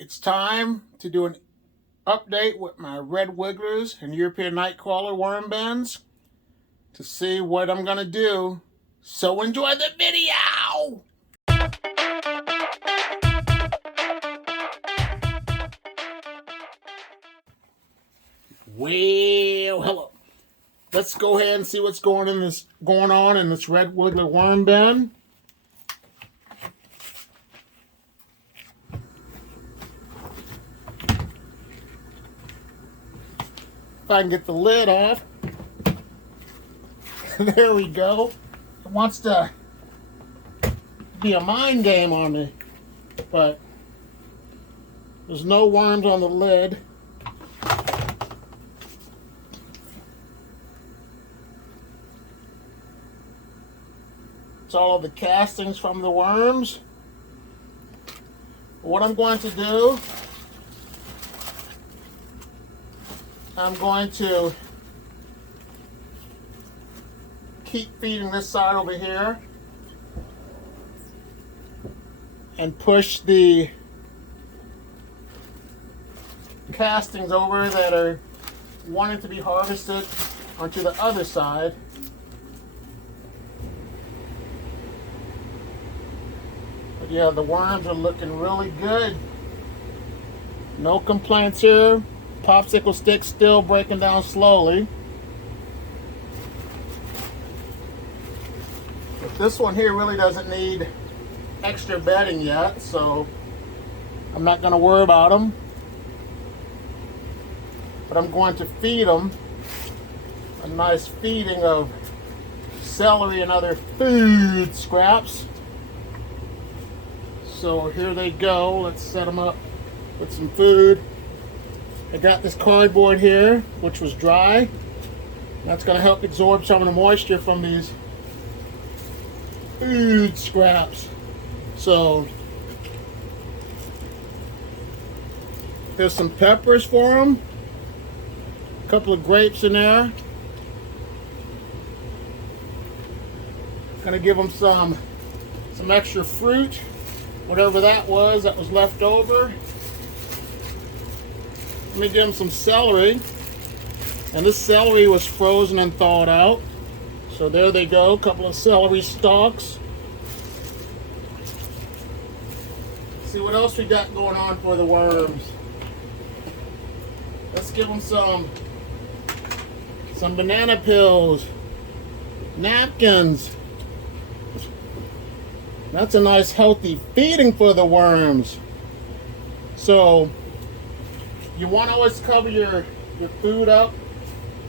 It's time to do an update with my red wigglers and European nightcrawler worm bends to see what I'm gonna do. So enjoy the video! Well, hello. Let's go ahead and see what's going on in this red wiggler worm bend. If I can get the lid off. There we go. It wants to be a mind game on me, but there's no worms on the lid. It's all of the castings from the worms. What I'm going to do, I'm going to keep feeding this side over here and push the castings over that are wanting to be harvested onto the other side. But yeah, the worms are looking really good. No complaints here. Popsicle stick still breaking down slowly. But this one here really doesn't need extra bedding yet, so I'm not going to worry about them. But I'm going to feed them a nice feeding of celery and other food scraps. So here they go. Let's set them up with some food. I got this cardboard here, which was dry. That's going to help absorb some of the moisture from these food scraps. So there's some peppers for them. A couple of grapes in there. Gonna give them some extra fruit, whatever that was left over. Let me give them some celery. And this celery was frozen and thawed out. So there they go, a couple of celery stalks. See what else we got going on for the worms. Let's give them some banana peels, napkins. That's a nice healthy feeding for the worms. So you want to always cover your food up.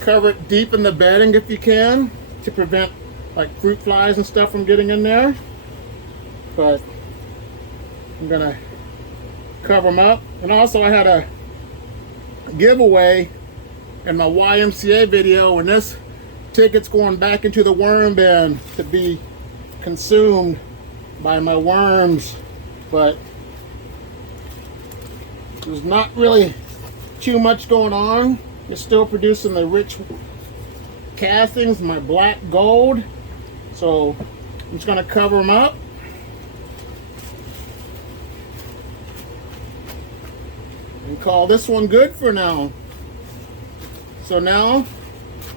Cover it deep in the bedding if you can to prevent like fruit flies and stuff from getting in there. But I'm gonna cover them up. And also I had a giveaway in my YMCA video, and this ticket's going back into the worm bin to be consumed by my worms. But there's not really too much going on. It's still producing the rich castings, my black gold. So I'm just gonna cover them up. And call this one good for now. So now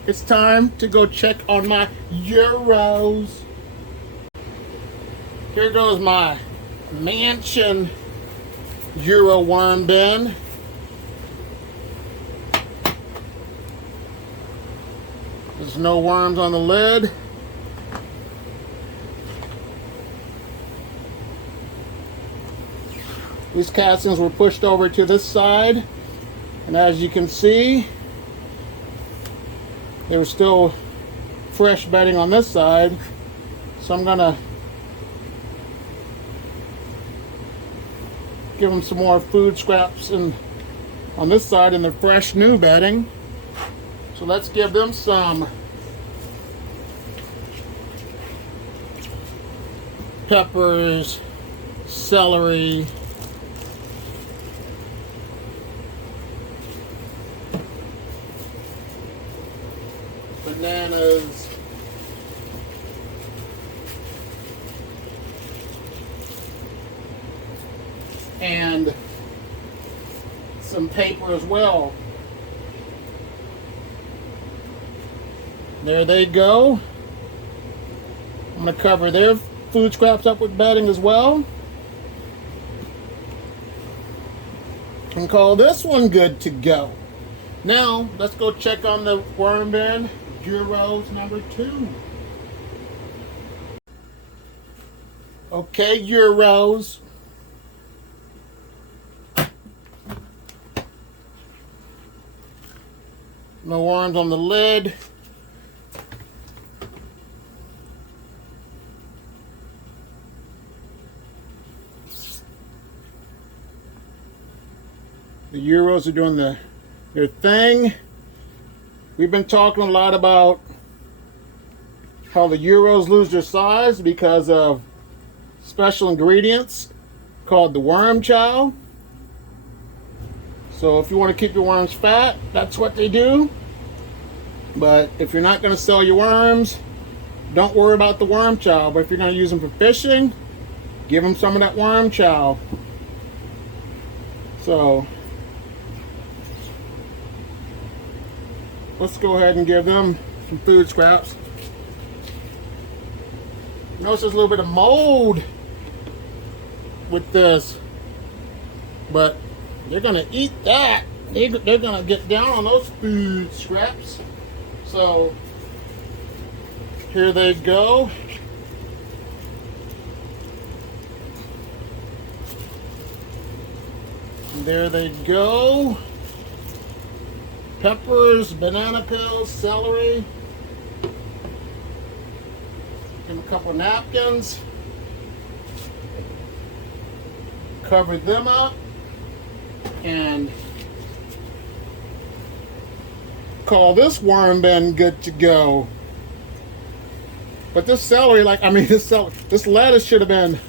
it's time to go check on my Euros. Here goes my Mansion Euro worm bin. There's no worms on the lid. These castings were pushed over to this side, and as you can see, there was still fresh bedding on this side. So I'm gonna give them some more food scraps on this side in the fresh new bedding. So let's give them some peppers, celery, bananas, and some paper as well. There they go. I'm going to cover their food scraps up with bedding as well. And call this one good to go. Now, let's go check on the worm bin, Euros number 2. Okay, Euros. No worms on the lid. The Euros are doing their thing. We've been talking a lot about how the Euros lose their size because of special ingredients called the worm chow. So if you want to keep your worms fat, that's what they do. But if you're not going to sell your worms, don't worry about the worm chow. But if you're going to use them for fishing, give them some of that worm chow. So let's go ahead and give them some food scraps. Notice there's a little bit of mold with this, but they're gonna eat that. They're gonna get down on those food scraps. So here they go. And there they go. Peppers, banana peels, celery. Give them a couple of napkins. Cover them up. And call this worm bin good to go. But this celery, this lettuce should have been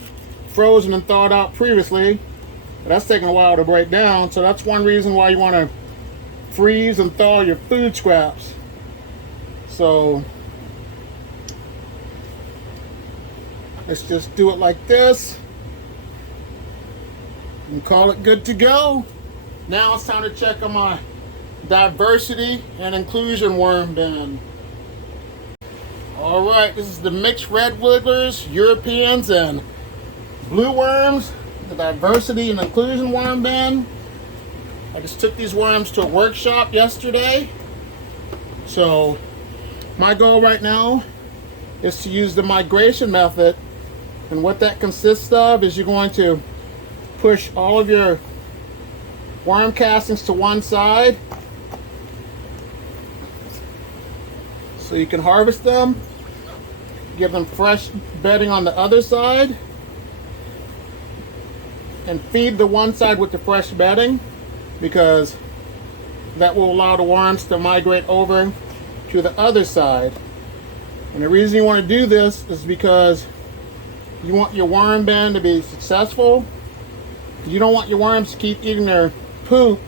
frozen and thawed out previously. But that's taking a while to break down. So that's one reason why you want to freeze and thaw your food scraps. So let's just do it like this and call it good to go. Now it's time to check on my diversity and inclusion worm bin. All right, this is the mixed red wigglers, Europeans, and blue worms, the diversity and inclusion worm bin. I just took these worms to a workshop yesterday. So my goal right now is to use the migration method. And what that consists of is you're going to push all of your worm castings to one side so you can harvest them. Give them fresh bedding on the other side. And feed the one side with the fresh bedding, because that will allow the worms to migrate over to the other side. And the reason you want to do this is because you want your worm bin to be successful. You don't want your worms to keep eating their poop.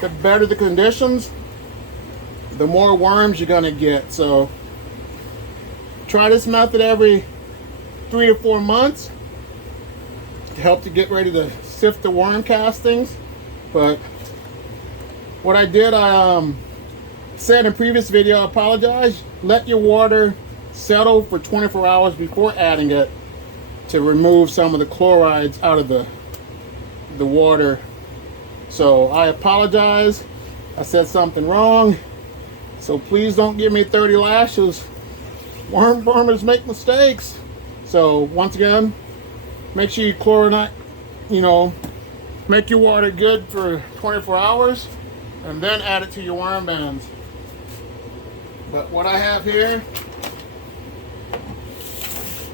The better the conditions, the more worms you're going to get. So try this method every 3 to 4 months to help to get ready to sift the worm castings. But what I did, I said in previous video, I apologize. Let your water settle for 24 hours before adding it to remove some of the chlorides out of the water. So I apologize. I said something wrong. So please don't give me 30 lashes. Worm farmers make mistakes. So once again, make sure you chlorinate, make your water good for 24 hours and then add it to your worm bins. But what I have here,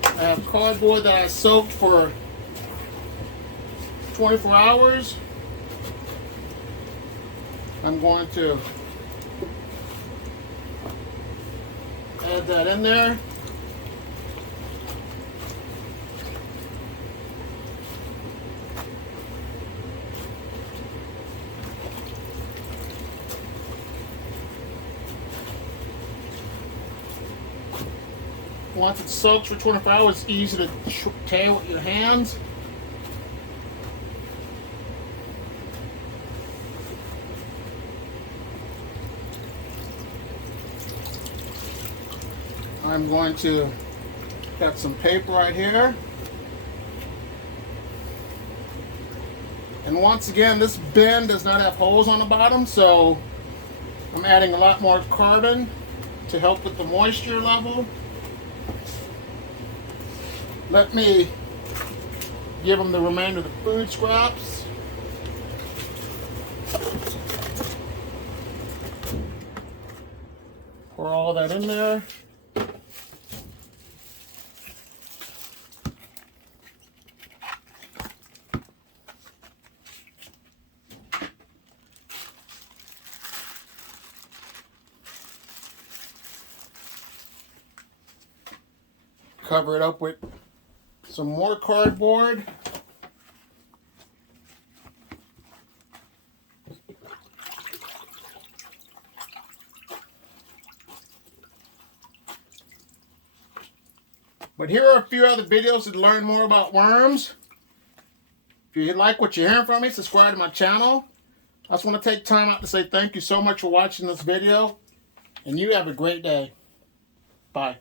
I have cardboard that I soaked for 24 hours. I'm going to add that in there. Once it's soaked for 24 hours, it's easy to tear with your hands. I'm going to got some paper right here. And once again, this bin does not have holes on the bottom, so I'm adding a lot more carbon to help with the moisture level. Let me give them the remainder of the food scraps. Pour all that in there. Cover it up with some more cardboard. But here are a few other videos to learn more about worms. If you like what you're hearing from me, subscribe to my channel. I just want to take time out to say thank you so much for watching this video. And you have a great day. Bye.